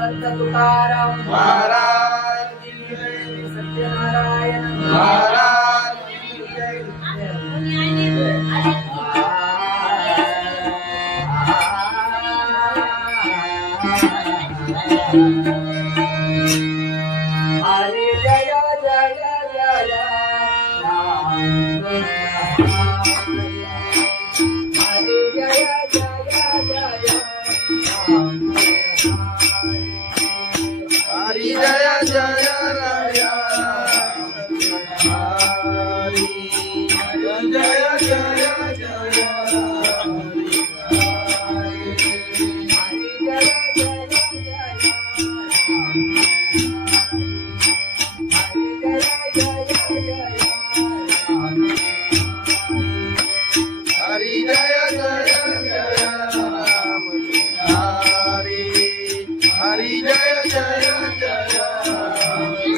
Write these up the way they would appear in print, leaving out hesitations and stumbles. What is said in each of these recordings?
संत तुकाराम महाराज की जय, सत्यनारायण महाराज की जय. हरे जय जय जय राम. हरे जय जय जय राम. हरी जय जय राया हरी जय जय जय हरी जय जय जय राम हरी हरी जय जय जय राम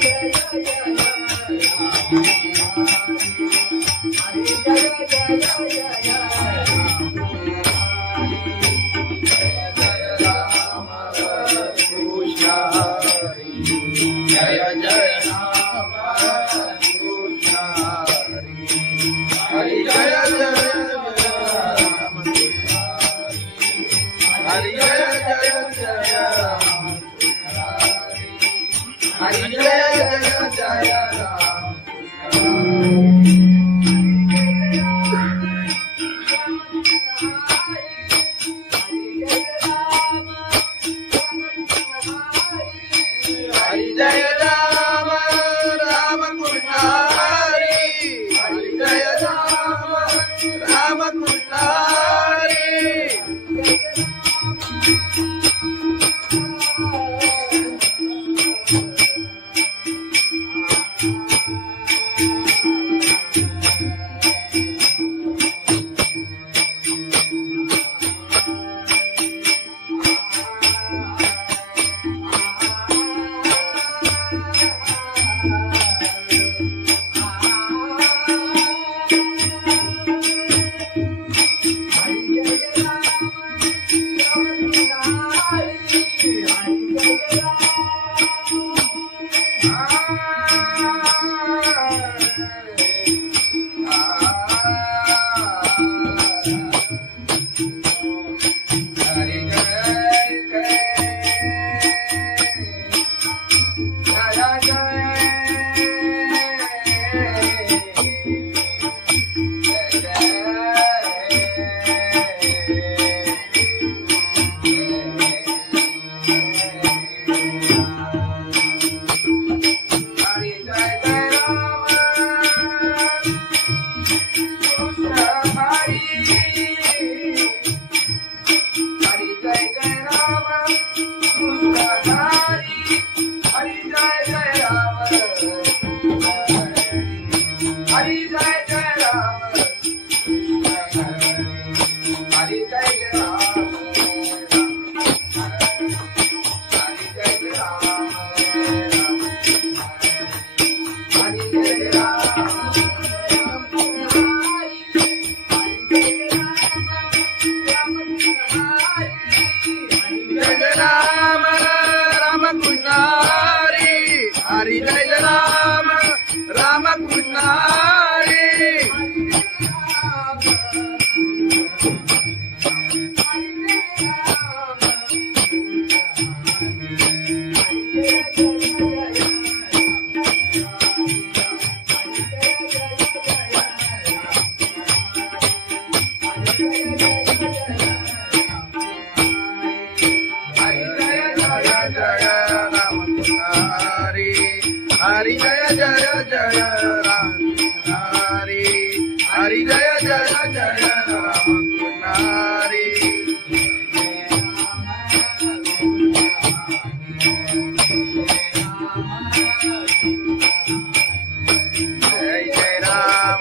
हरी जय जय राम कृष्ण हरि जय जय राम हरि जय जय जय राम हरि जय जय जय राम हरि जय राम राम कृष्ण हरि हरि जय राम राम कृष्ण हरि हरि जय राम राम कृष्ण हरि हरि जय जय जय राम हरि हरि जय जय जय राम हरि जय जय राम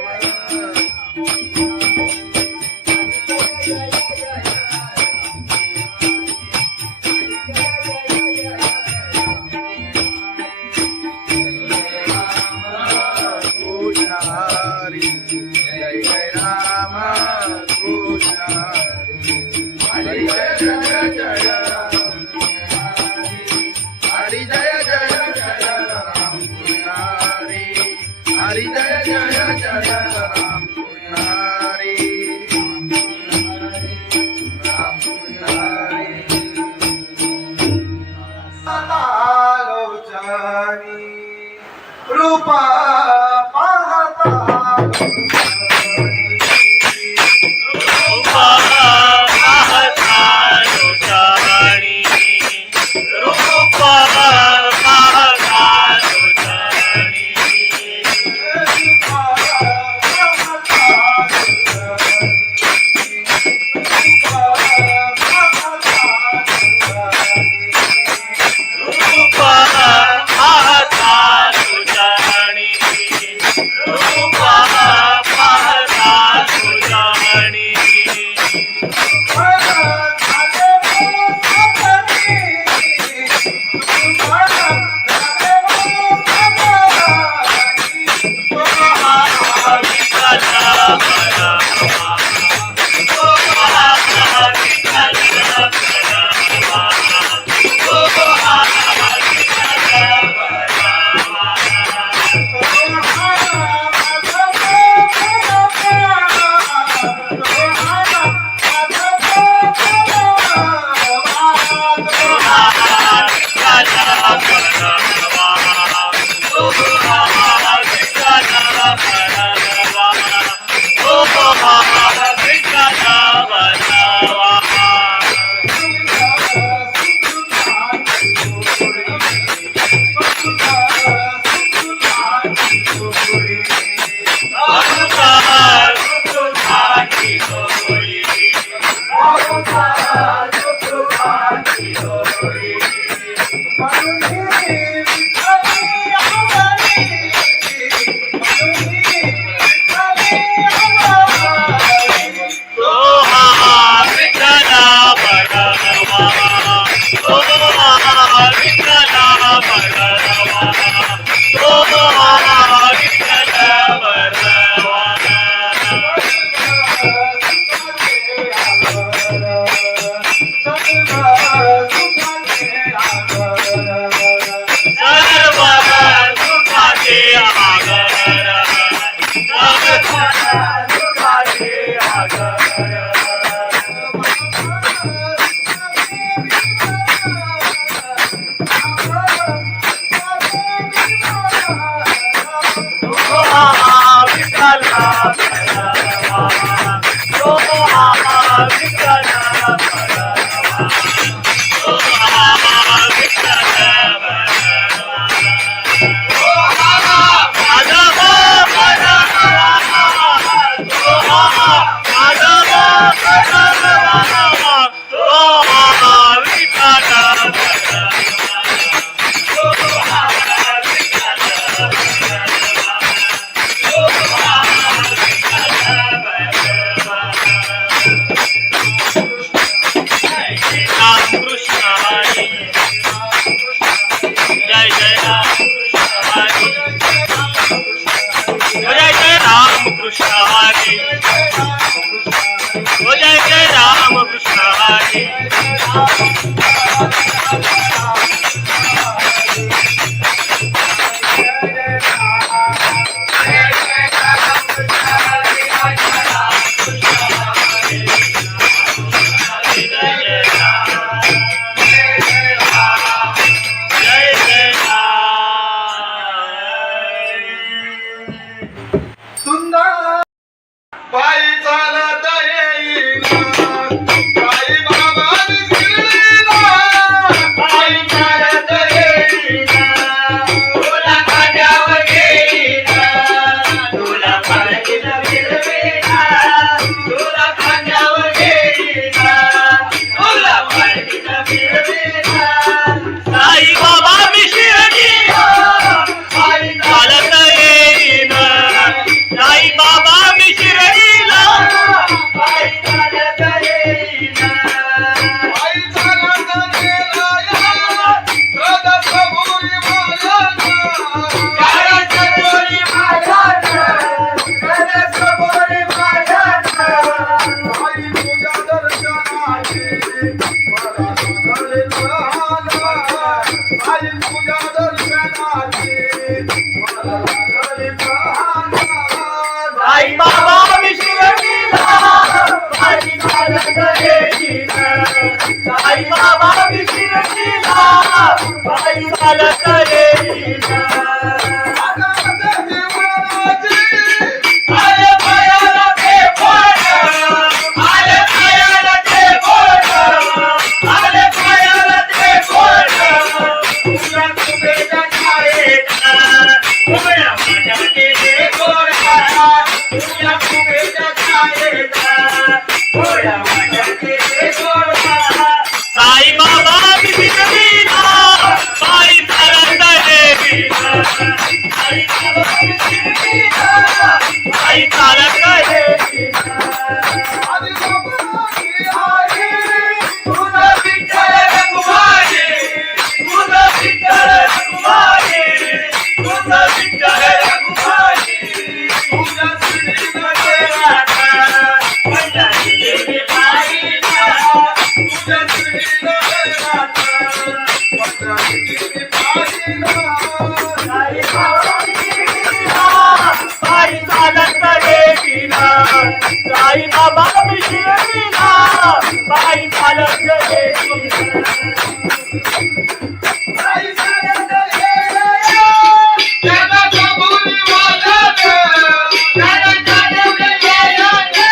साई बाबा साई बाबा मी शिर्डीला पायी चालत गेली आई चालत गेली जगाचा बोलीवाला जगाचा बोलीवाला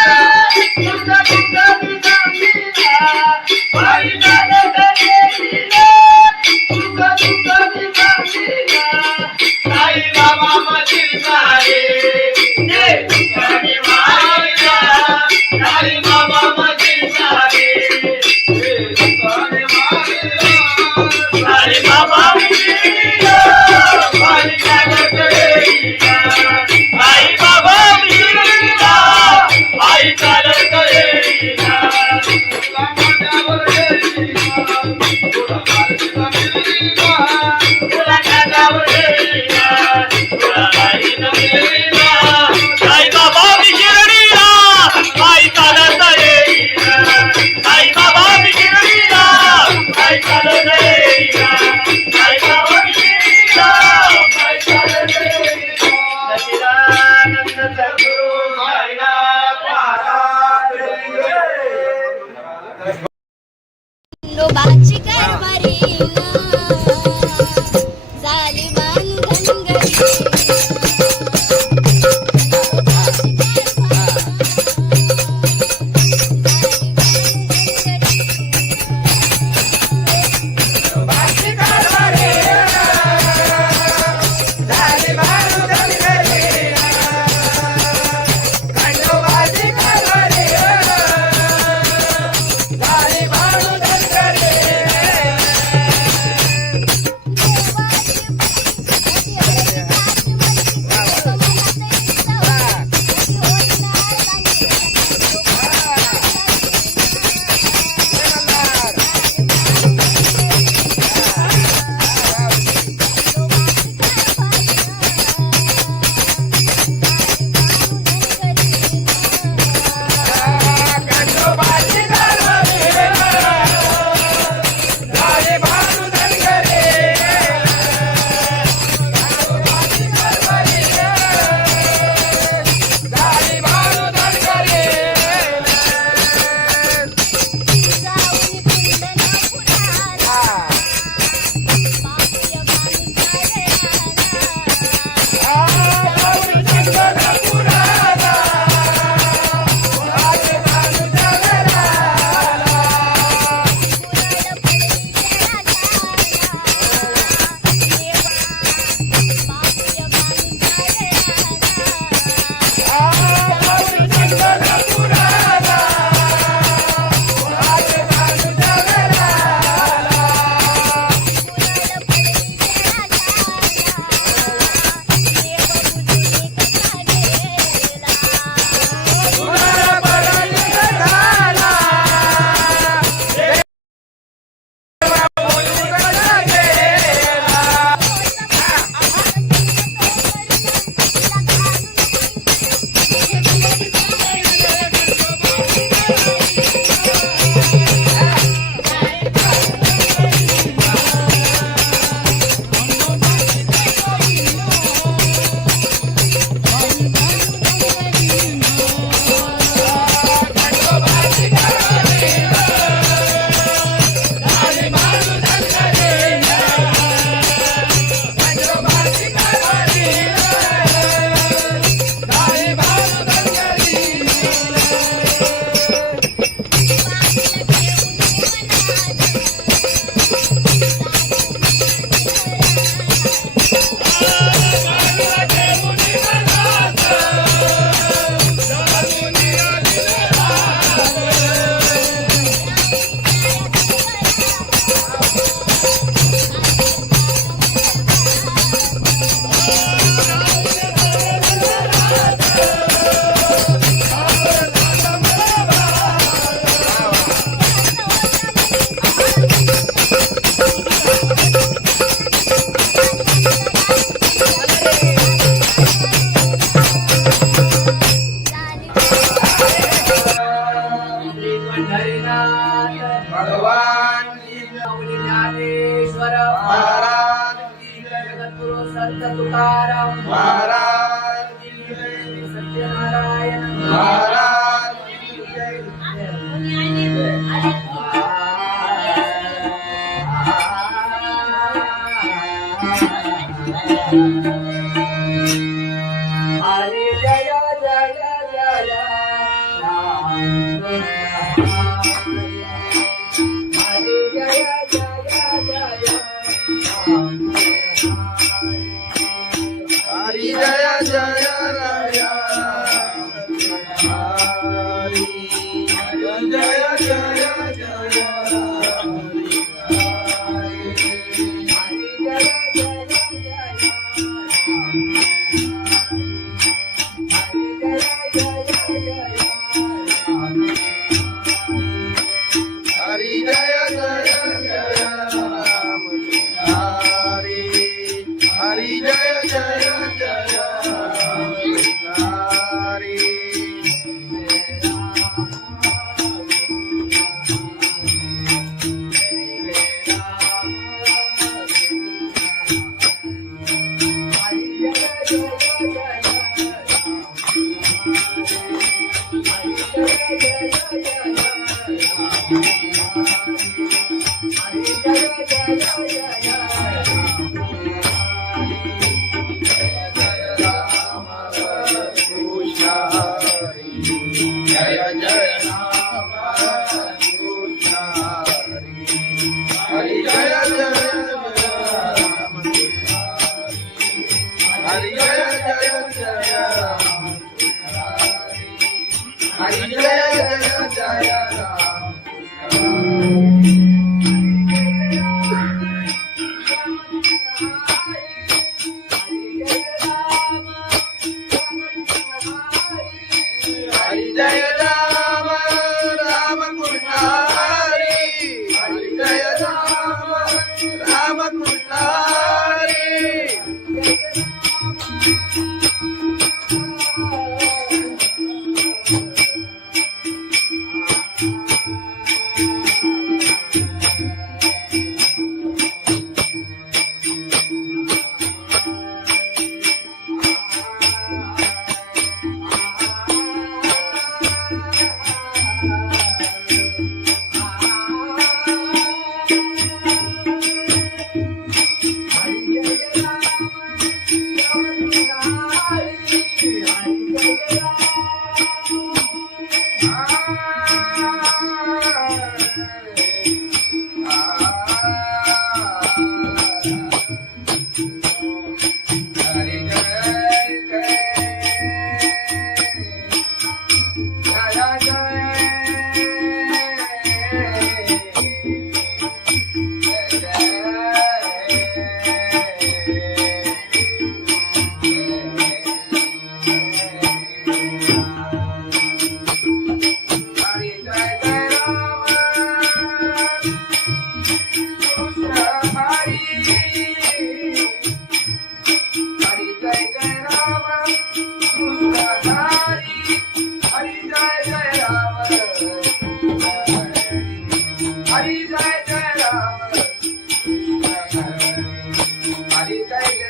तुझा तुझा तुझा आई चालत गेली तुझा तुझा तुझा साई बाबा मशीन सारे साई बाबा मशीन सारे साई बाबा मी शिर्डीला पायी चालत गेली साई बाबा मी शिर्डीला पायी चालत गेली तुला कांदावर गेली तुला काही नसली साई बाबा मी शिर्डीला पायी चालत गेली साई बाबा मी शिर्डीला पायी चालत गेली साई बाबा मी शिर्डीला पायी चालत गेली सच्चिदानंद सद्गुरु साईनाथ महाराज लोबाची कारभारी झाली मान घनघरी तुकाराम महाराज सत्यनारायण महाराज हरे जय जय जय राम हरे जय जय जय राम हरि जय जय राय हरि जय जय जय हरि जय जय जय राम हरि हरि जय जय जय हरि कृष्ण जय जय राम कृष्ण हरि जय जय राम हरि जय जय जय राम हरि जय जय जय राम हरि जय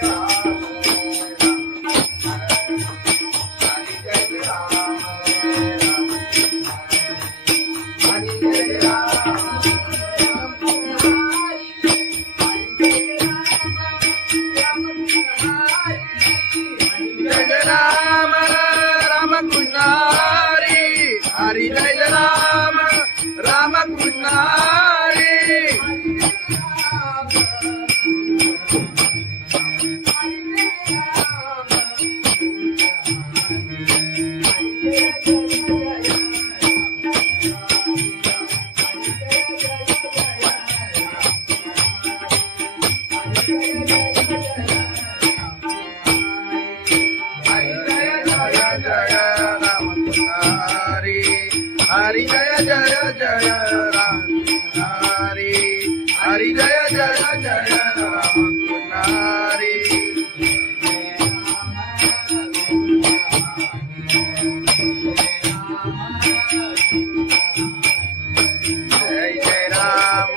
राम राम कृष्ण हरि हरि जय राम राम कृष्ण हरि हरि जय राम राम कृष्ण हरि हरि जय जय जय राम हरि हरि जय जय जय राम हरि जय जय राम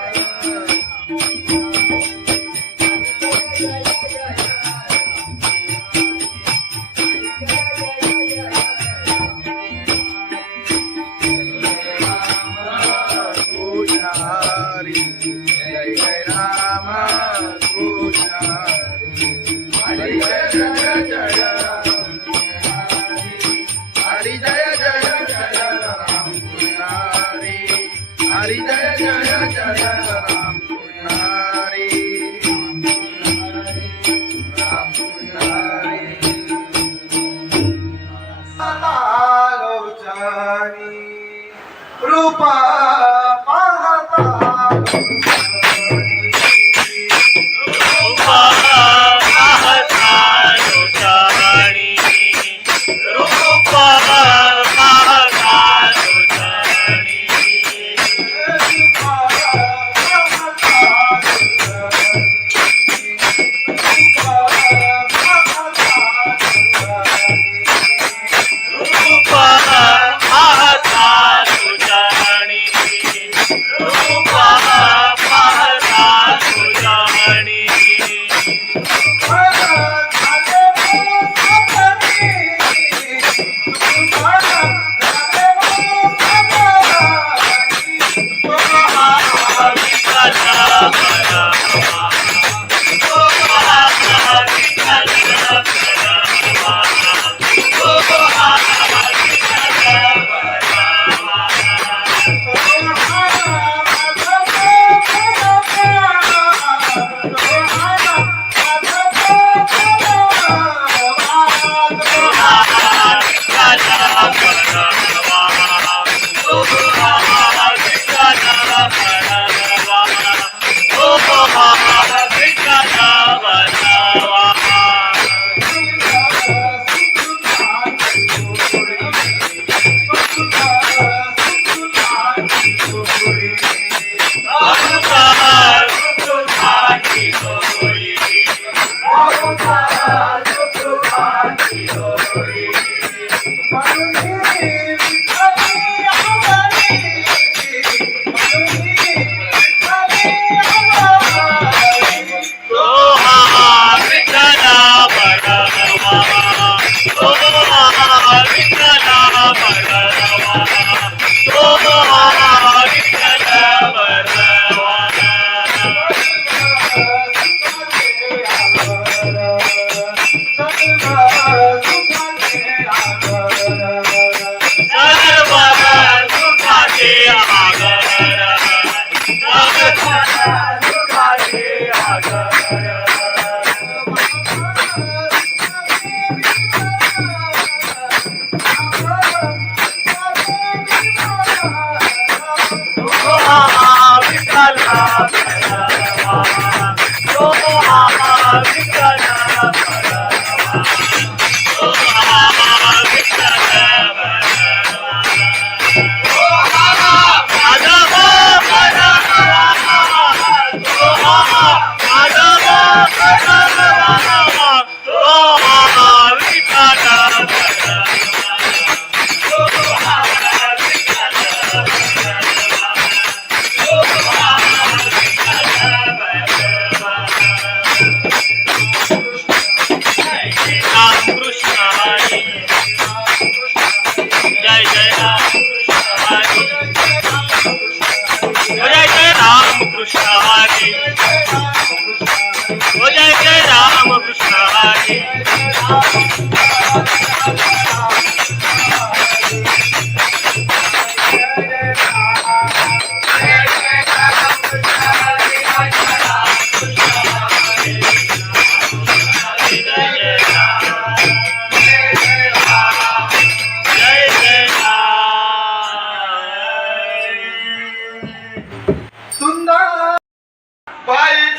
हरी जय जय जय राम पुजारी राम पुजारी लोचनी रूपा पाहता रूपा पाहता लोचनी रूपा पाहता लोचनी रूपा पाहता लोचनी रूपा पाहता लोचनी सुंदर बाई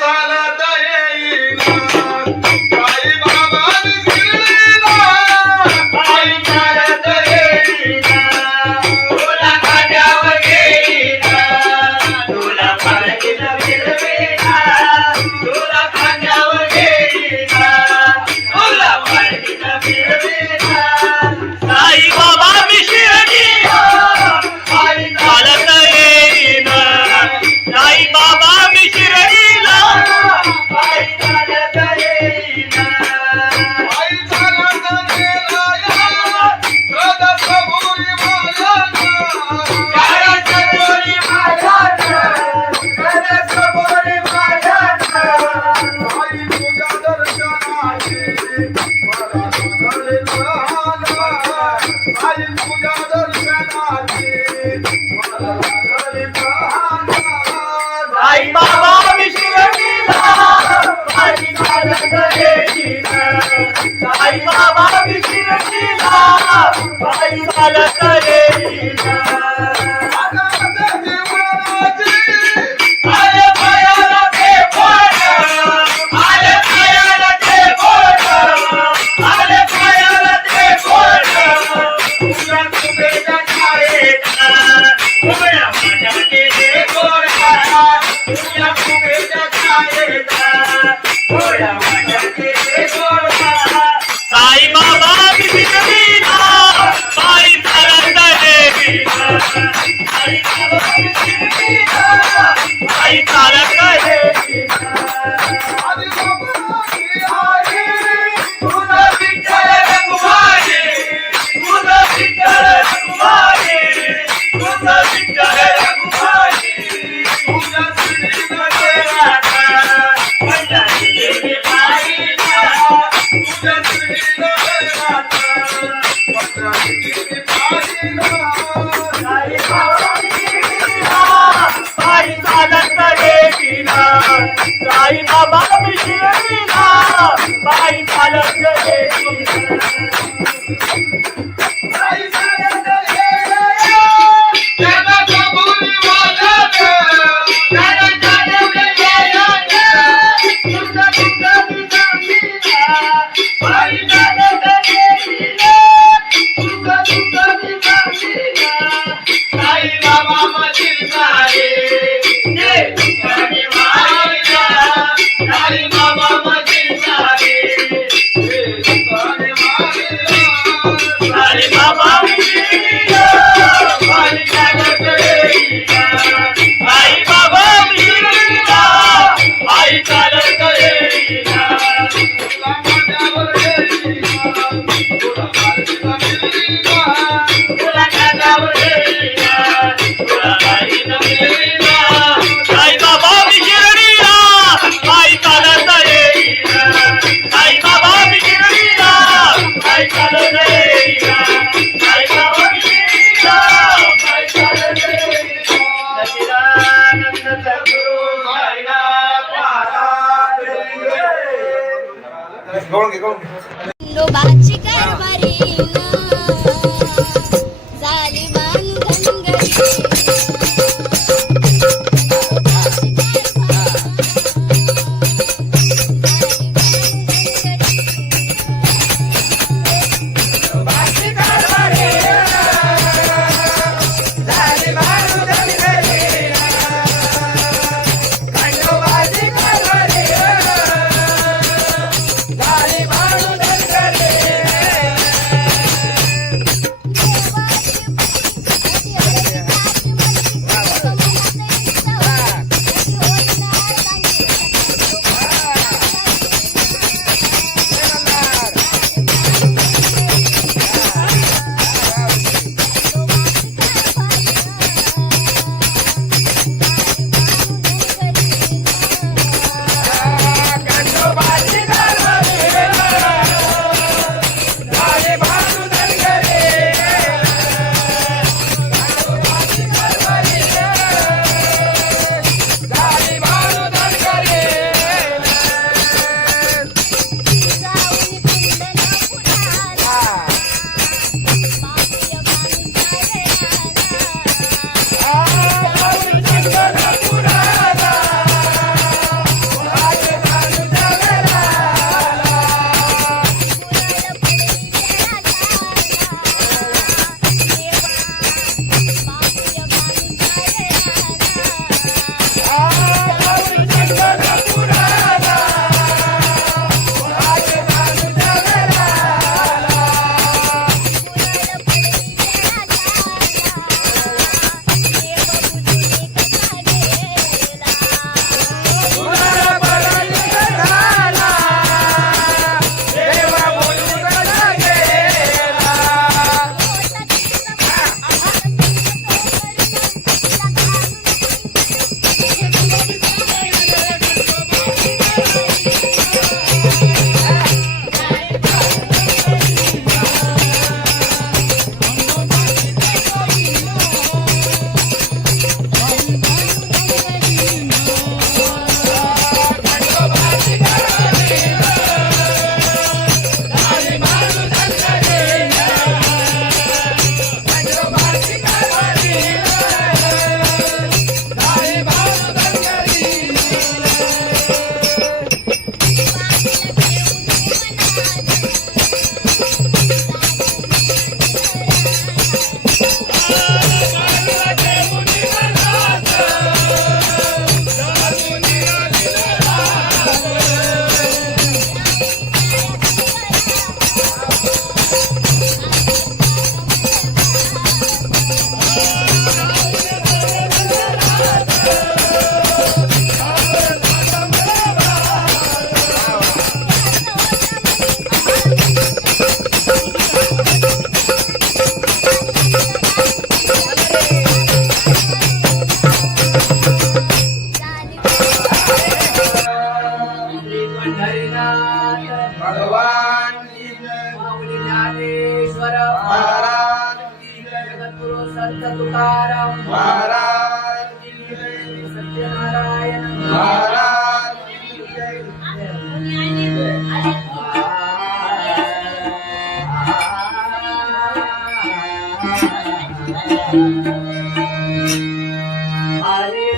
साई बाबा विश्वजीला पायी चालत येईना साई बाबा विश्वजीला पायी चालत येईना आले पायाला ते बोट आले पायाला ते बोट आले पायाला ते बोट तुझ्या कुबेच्या छायेत उभ्या माझ्या केले गोरा तुझ्या कुबेच्या छायेत उभ्या माझ्या केले गोरा साई बाबा विश्वजीला पायी चालत येईना साई बाबा विश्वजीला पायी चालत येईना तुझं विठ्ठल रघुमाई तुझं विठ्ठल रघुमाई तुझं विठ्ठल रघुमाई तुझ्या श्रीमध्ये राधा माझ्या देवी बाईला तुझ्या श्रीमध्ये राधा माझ्या देवी बाईला साई बाबा विश्वजीला पायी चालत येईना साई बाबा विश्वजीला पायी चालत येईना साई चालत येईना त्याला कबुली वाजत त्याला जाणवले यायला तुझं तुझं सांगीला पायी चालत येईना तुझं तुझं सांगीला साई बाबा मधील सारे जे तुझ्याने वाहिला साई बाबा मधील सारे जे तुझ्याने वाहिला साई बाबा विश्वजीला पायी चालत येईना साई बाबा विश्वजीला पायी चालत येईना तुला माझ्यावर येईना तुला माझ्यावर येईना तुला माझ्यावर येईना तुला माझ्यावर येईना साई बाबा विश्वजीला पायी चालत येईना साई बाबा विश्वजीला पायी चालत येईना साई बाबा विश्वजीला पायी चालत येईना सच्चिदानंद सद्गुरु साईनाथ महाराज खंडोबाची कारभारी झाली बांधन हरे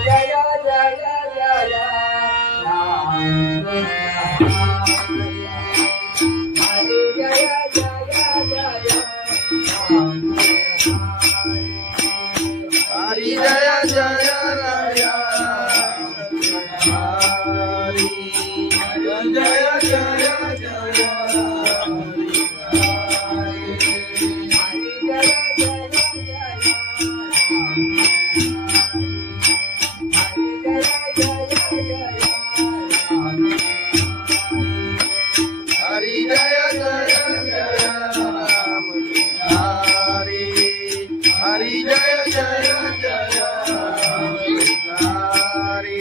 जय जय जय राम हरे जय जय जय राम हरि जय जय राया हरि जय जय जय हरि जय जय जय राम हरि हरि जय जय जय राम हरि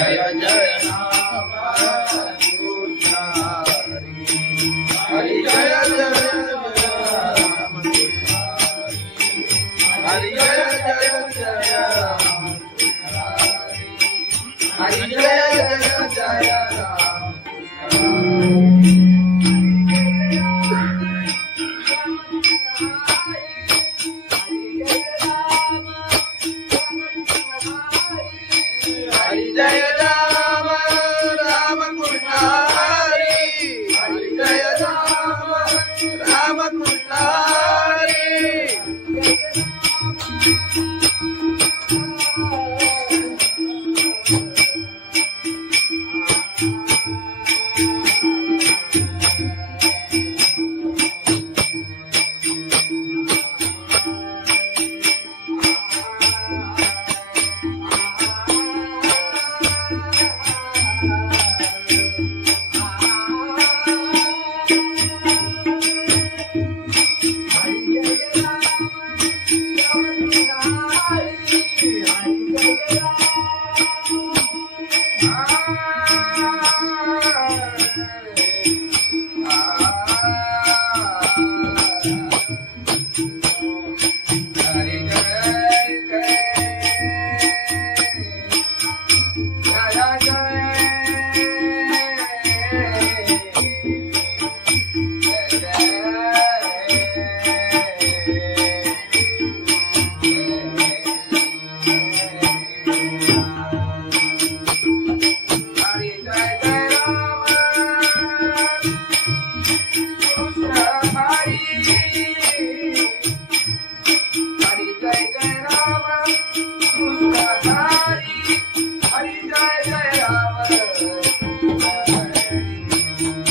जय जय राम कृष्ण हरि जय जय राम हरि जय जय जय राम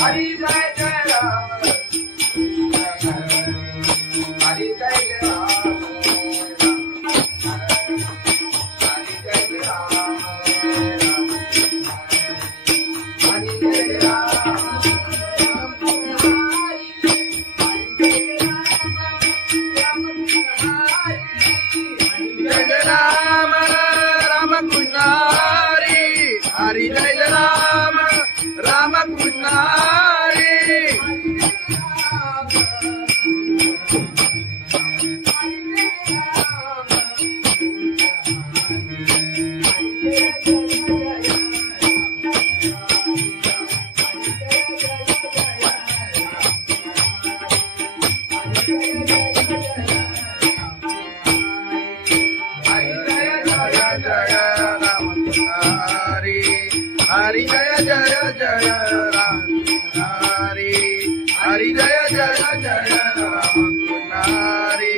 हरि जय जय जय राम हरि जय राम राम कृष्ण हरि हरि जय राम राम कृष्ण हरि हरि जय राम राम कृष्ण हरि हरि जय जय जय राम हरि हरि जय जय जय राम हरि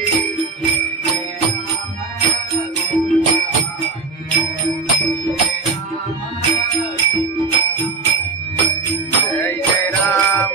जय जय राम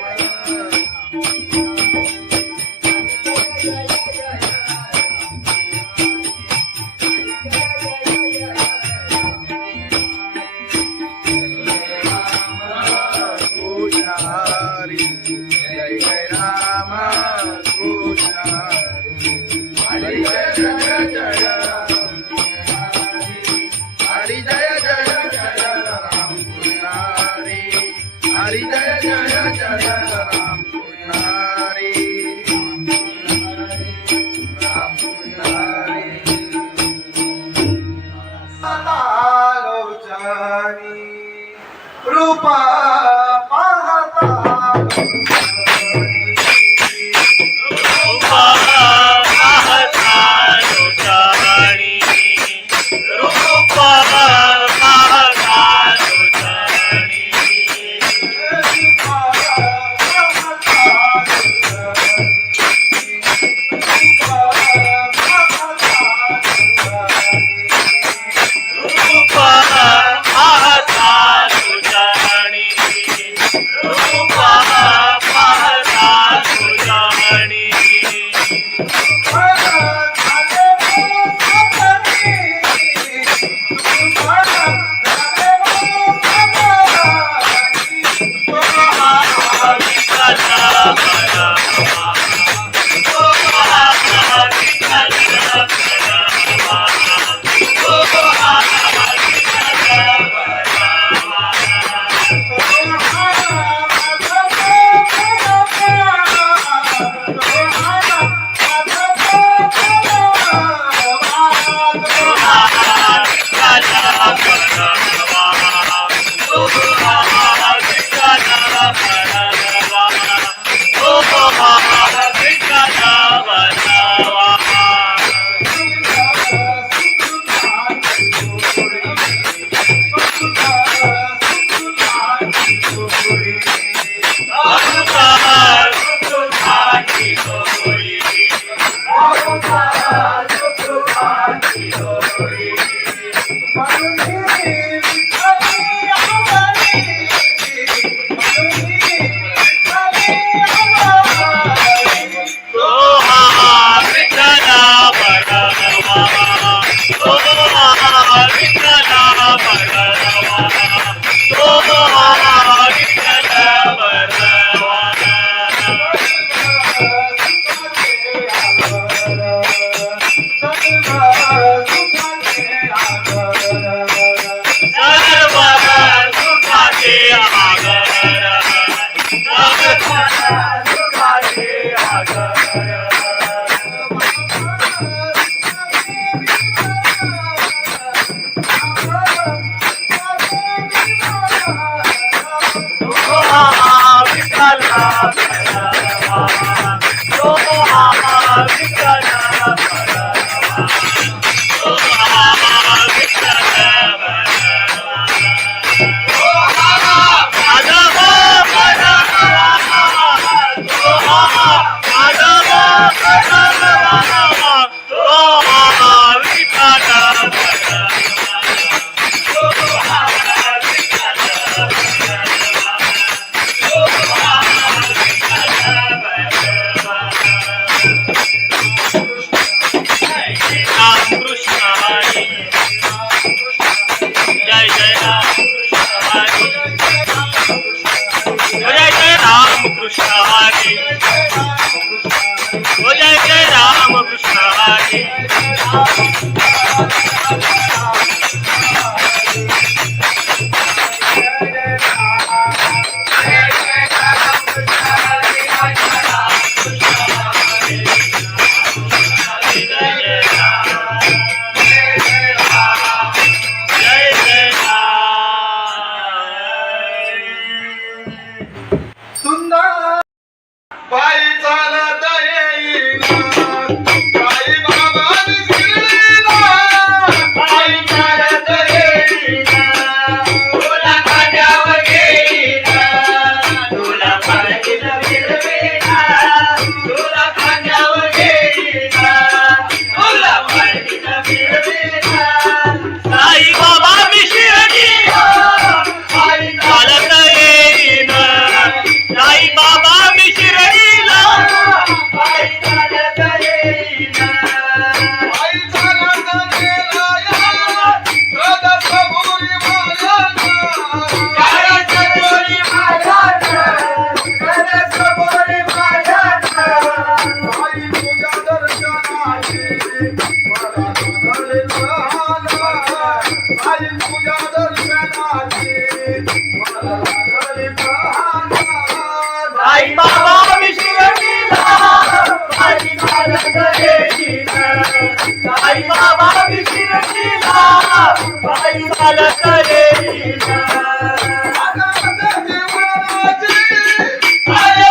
अरे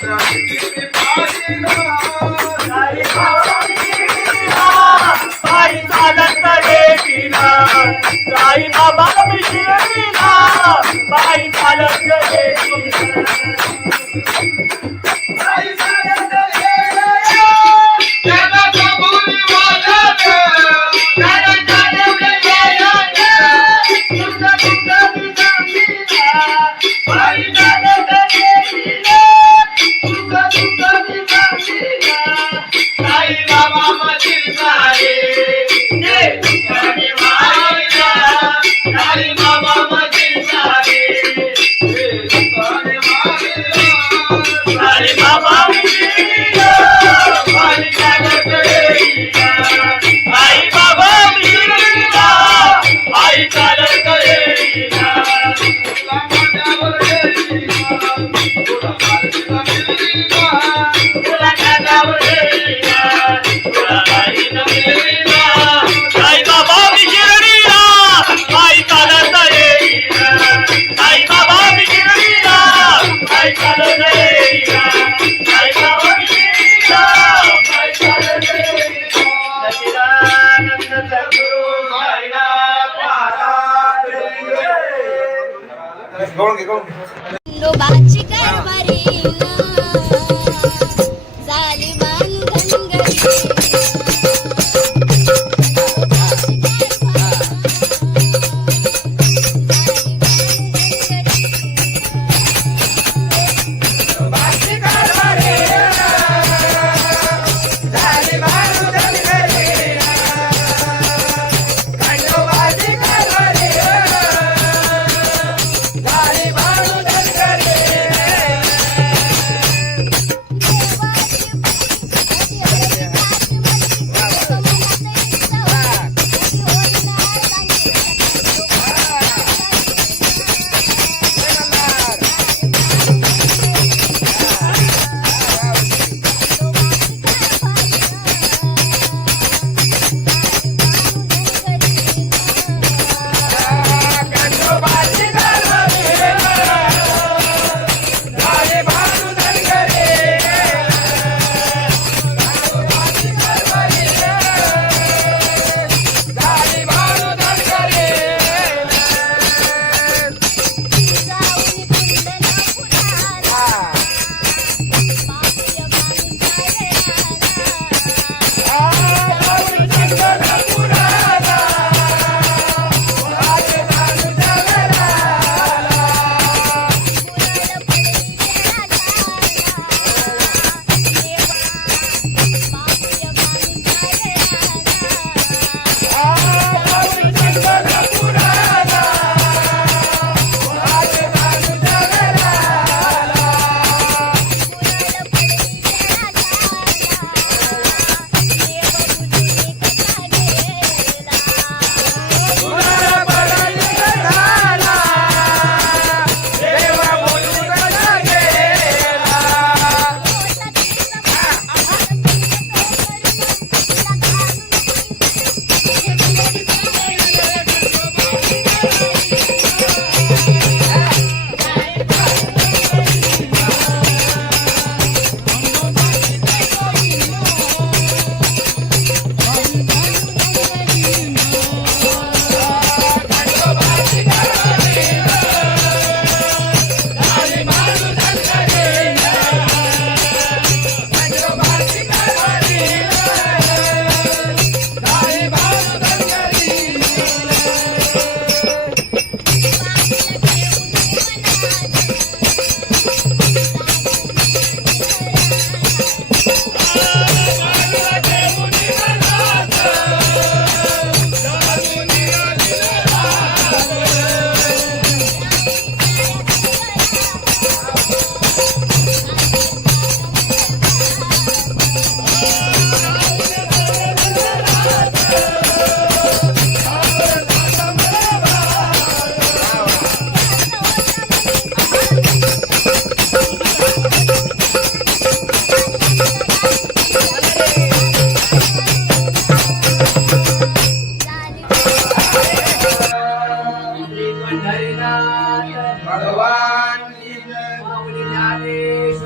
किती पाहिला साई चालत येतीला साई बाबा शिर्डीला बाई चालत येतीला आई चालत येया त्याला कबुली वाजत त्याला चालवले येया तुझा तुझा दिसामीला आई चालत येतीला तुझा तुझा दिसामीला साई बाबा मशील सारे ये तुझे मारिया साई बाबा मशील सारे ये तुझे मारिया साई बाबा शिर्डीला बाई चालत येतीला आई बाबा शिर्डीला बाई चालत येतीला तुला माझ्यावर येईना तुला मारतीला मिळीना तुला खांद्यावर येईना तुला बाईनं मिळवीना साई बाबा शिर्डीला बाई चालत येईना साई बाबा शिर्डीला बाई चालत येईना साई बाबा शिर्डीला बाई चालत येईना सच्चिदानंद सद्गुरु साईनाथ महाराज खंडोबाची कारभारी झाली बांधनगरी खंडोबाची कारभारी झाली बाळू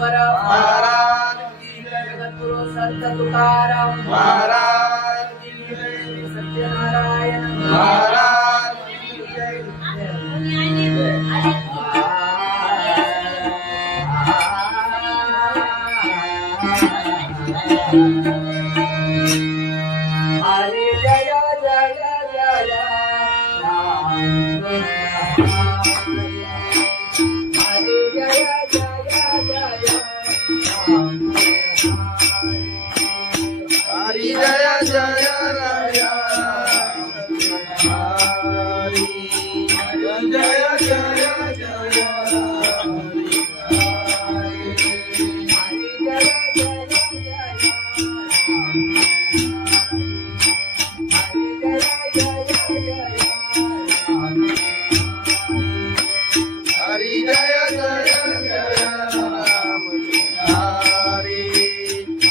ज्ञानेश्वर महाराज की जय जगद्गुरु संत तुकाराम महाराज की जय सत्यनारायण महाराज की जय हरे जय जय जय हरे जय जय जय हरि जय जय राया हरि जय जय जय हरि जय जय जय राम हरि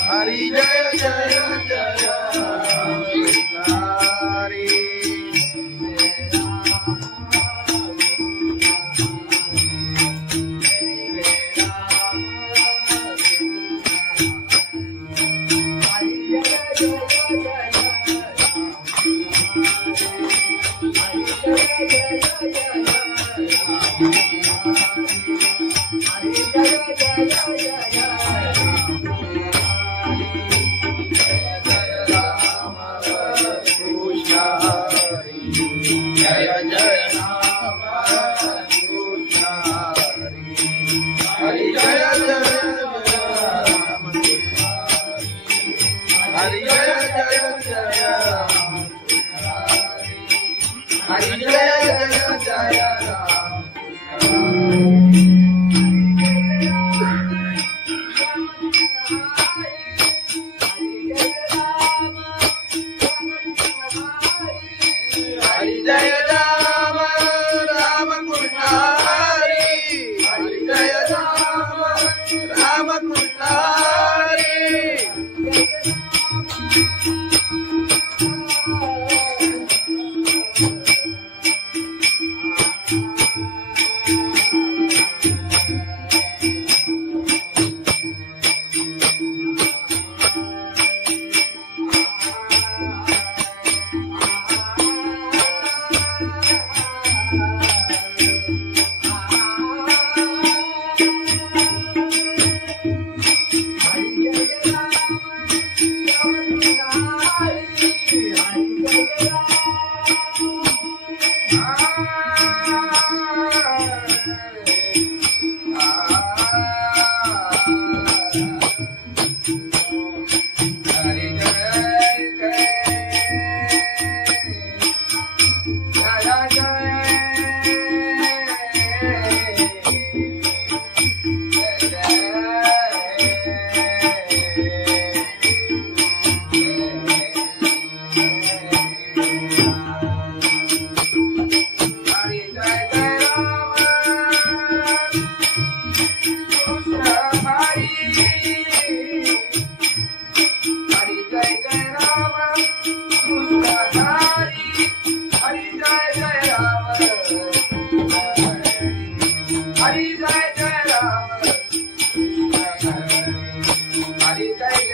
हरि जय जय जय हरि कृष्ण हरि जय जय राम कृष्ण हरि जय जय राम हरि जय जय राम हरि जय जय राम हरि जय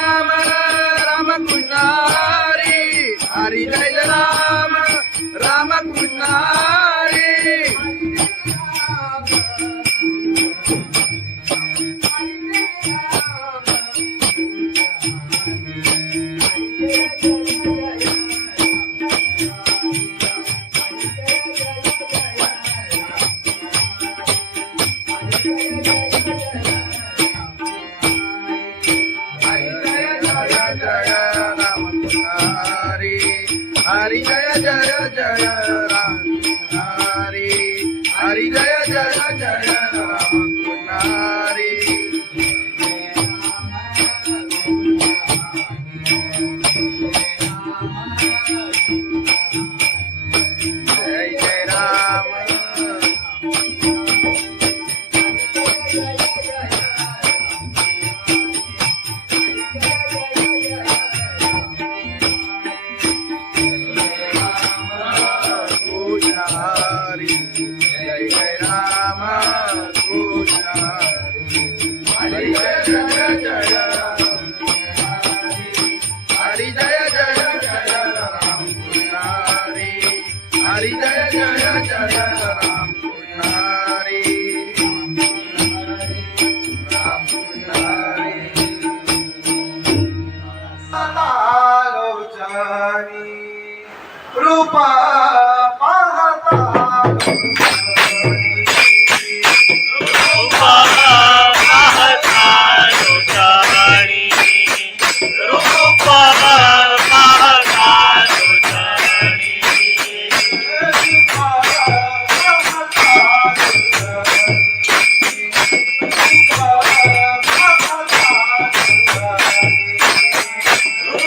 राम राम कृष्ण हरि हरि जय राम राम कृष्ण हरि हरि जय राम राम कृष्ण हरि हरि जय जय जय राम हरि हरि जय जय जय राम हरि जय जय राम कृष्ण हरी जय जय जय राम हरी जय जय जय राम कृष्ण हरी जय जय जय राम कृष्ण राम कृष्ण लोचनी रूपा पाहता रूपा पाहता लोचनी रूपा पाहता लोचनी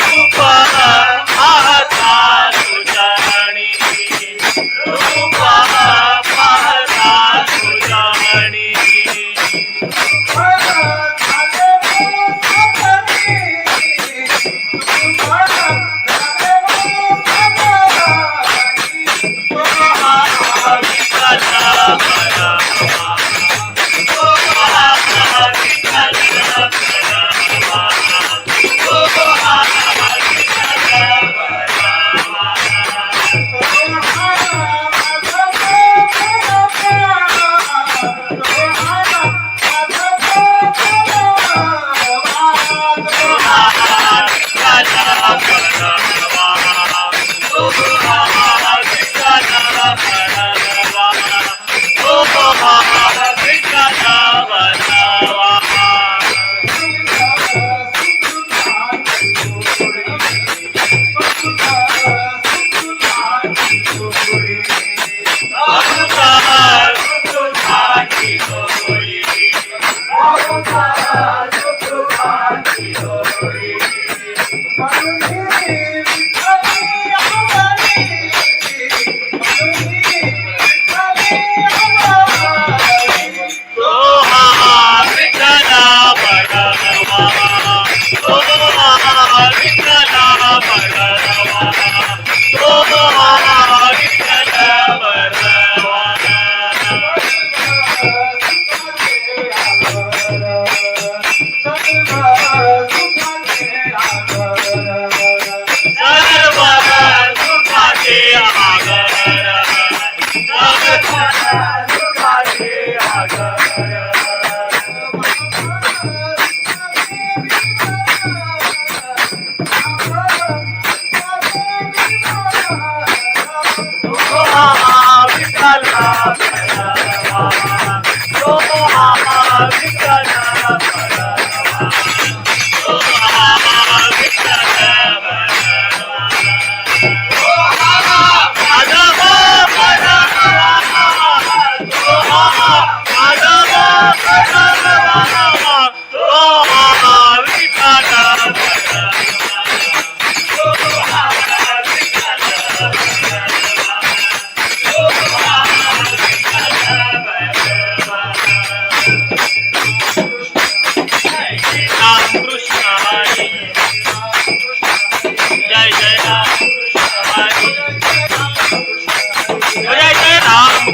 रूपा पाहता लोचनी रूपा पाहता लोचनी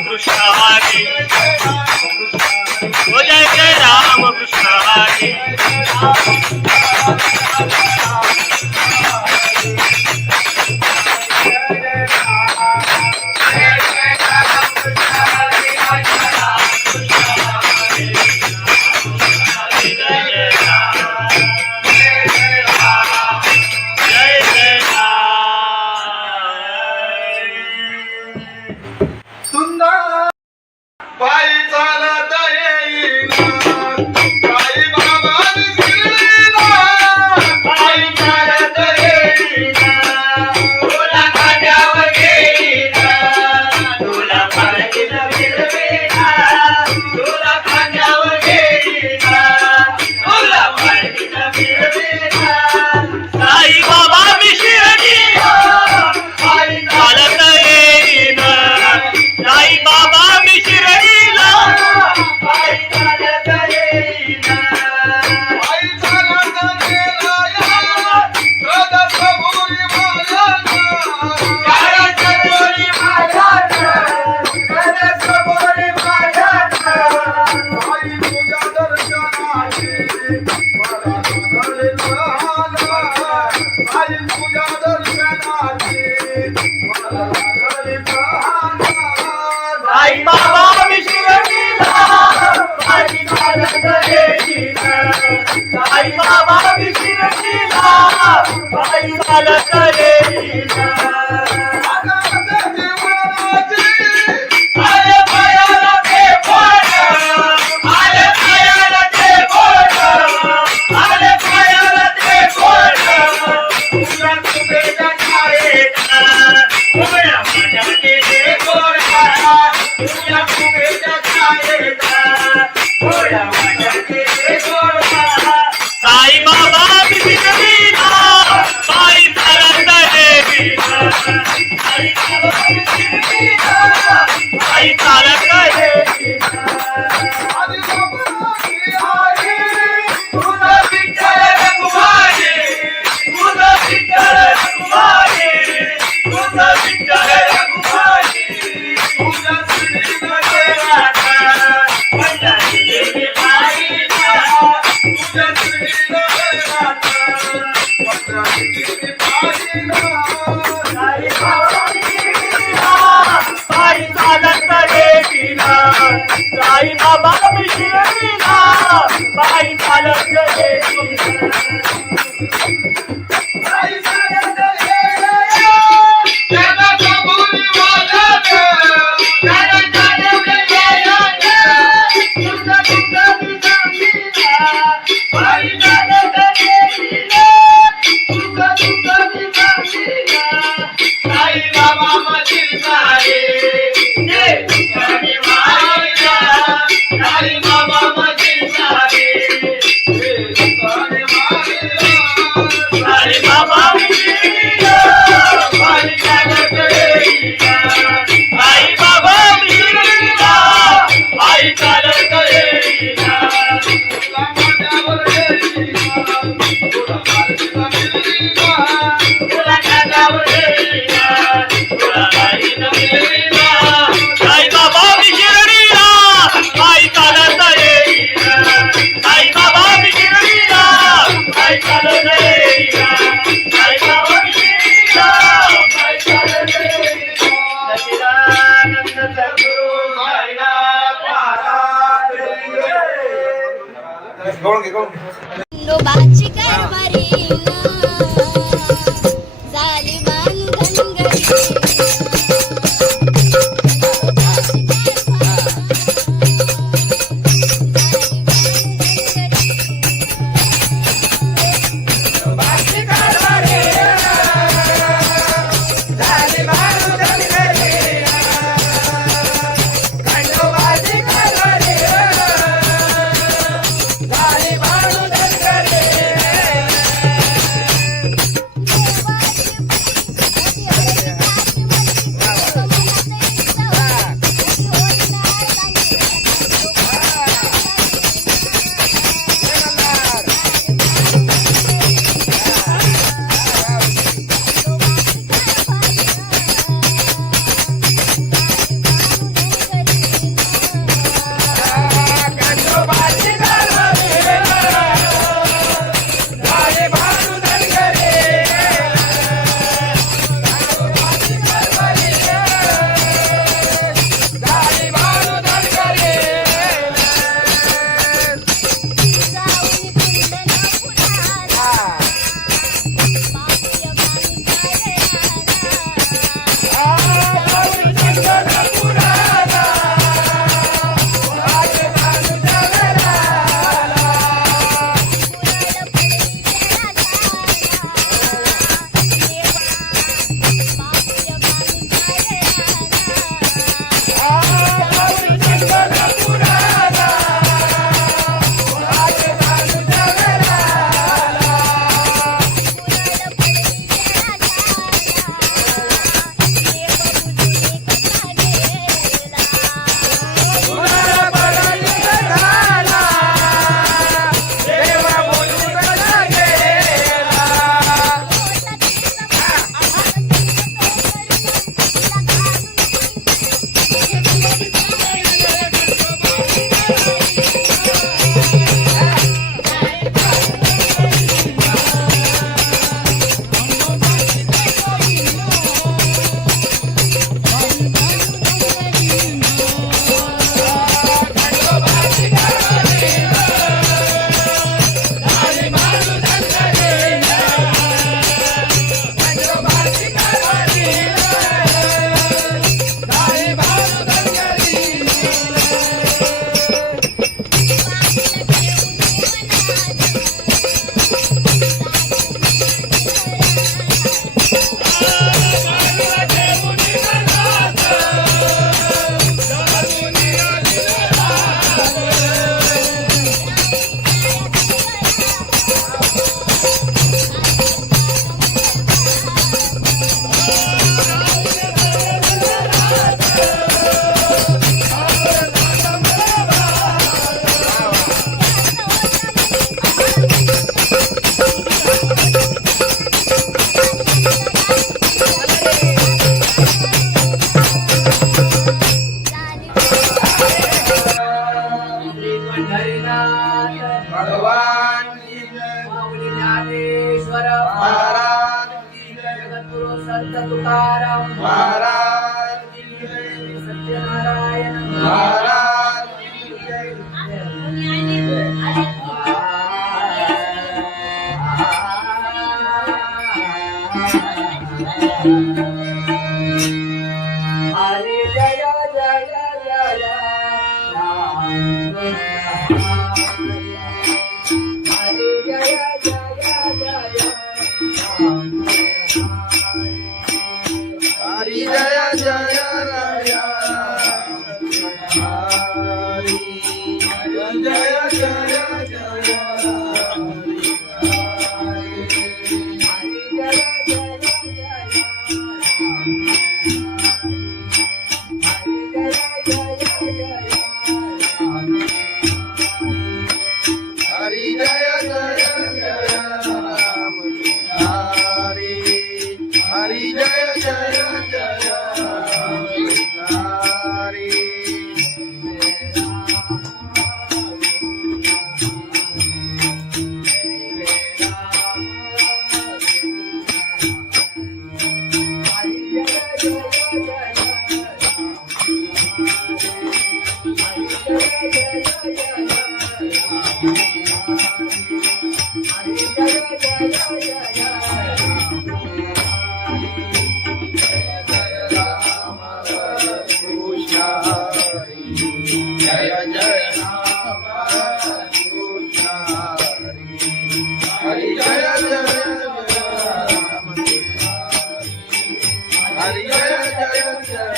Krishna Hare, Jai Jai आई तुझ्या दर्शनाची मला झाले लहान आई तुझ्या दर्शनाची मला झाले लहान साई बाबा विशिरडीला पायी चालत येईन साई बाबा विशिरडीला पायी चालत येईन आले पायाला ते बोट आले पायाला ते बोट आले पायाला ते बोट तुझ्या तुझ्या छायेत उभ्या माझ्या केले गोरा तुझ्या तुझ्या छायेत उभ्या माझ्या केले गोरा साई बाबा विशिरडीला पायी चालत येईन साई बाबा विशिरडीला पायी चालत येईन तुझं विठ्ठल रघुमाई तुझं विठ्ठल रघुमाई तुझं विठ्ठल रघुमाई तुझ्या श्रीनगरात पंढरी गेली पायीला तुझ्या श्रीनगरात पंढरी गेली पायीला साई बाबा विशिरडीला पायी चालत येईन साई बाबा विशिरडीला पायी चालत येईन साई बाबा मधील साई बाबा मधील साई साई बाबा विशिरडीला पायी चालत येईन साई बाबा विशिरडीला पायी चालत येईन तुला खांद्यावर येईन तुला बाईनं मिळवीना साई बाबा विशिरडीला पायी चालत येईन साई बाबा विशिरडीला पायी चालत येईन साई बाबा विशिरडीला पायी चालत येईन सच्चिदानंद सद्गुरु साईनाथ महाराज खंडोबाची कारभारी झाली बांधनगरी हरिनाथ भगवान की जय माऊली ज्ञानेश्वर महाराज की जय जगद्गुरु संत तुकाराम महाराज की जय सत्यनारायण महाराज की जय हरे जय जय जय राम हरे जय जय जय राम हरि जय जय राय हरि जय जय जय हरि जय जय जय राम हरि हरि जय जय जय हरि कृष्ण हरि जय जय राम कृष्ण हरि जय जय राम हरि जय जय जय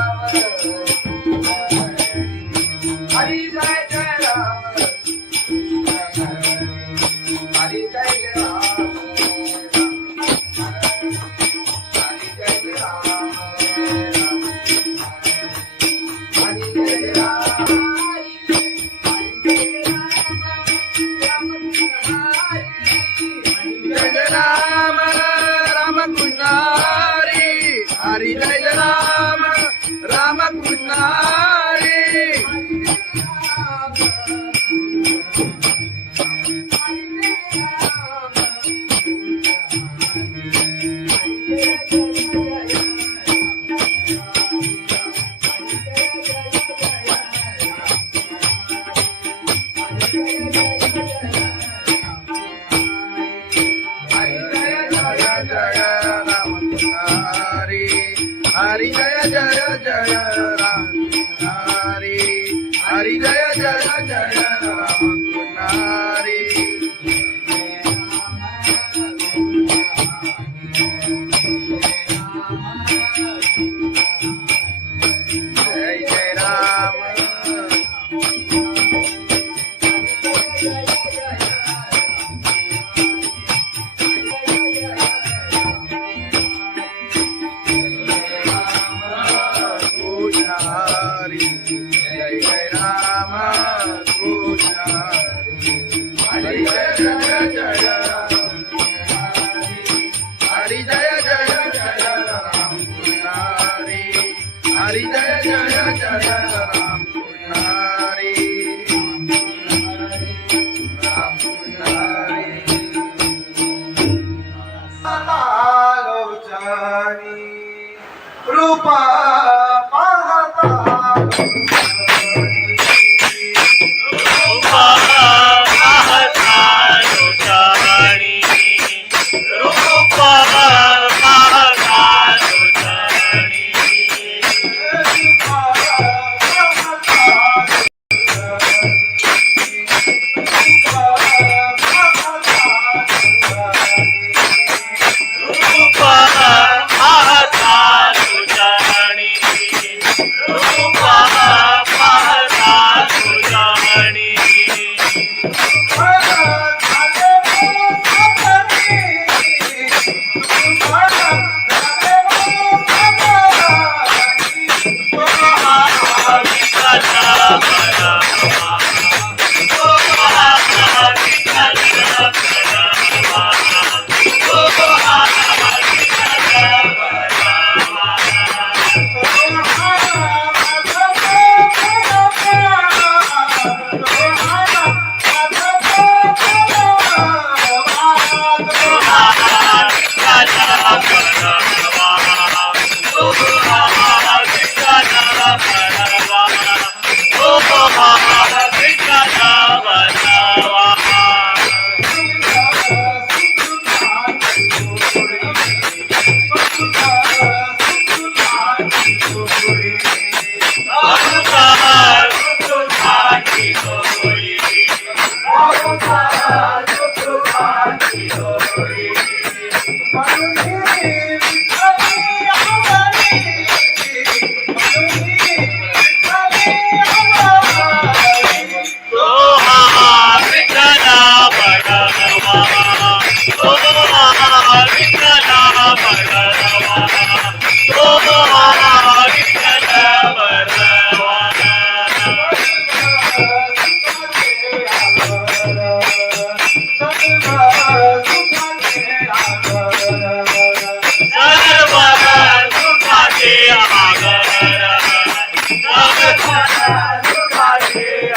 राम हरि जय जय जय राम हरि जय राम राम कृष्ण हरि हरि जय राम राम कृष्ण हरि हरि जय राम राम कृष्ण हरि हरी जय जय जय राम हरी जय जय जय राम हरी हरी जय जय जय राम हरी राम हरी लोचनी रूपा पाहता रूपा पाहता लोचनी रूपा पाहता लोचनी रूपा पाहता लोचनी रूपा पाहता लोचनी सुखाचे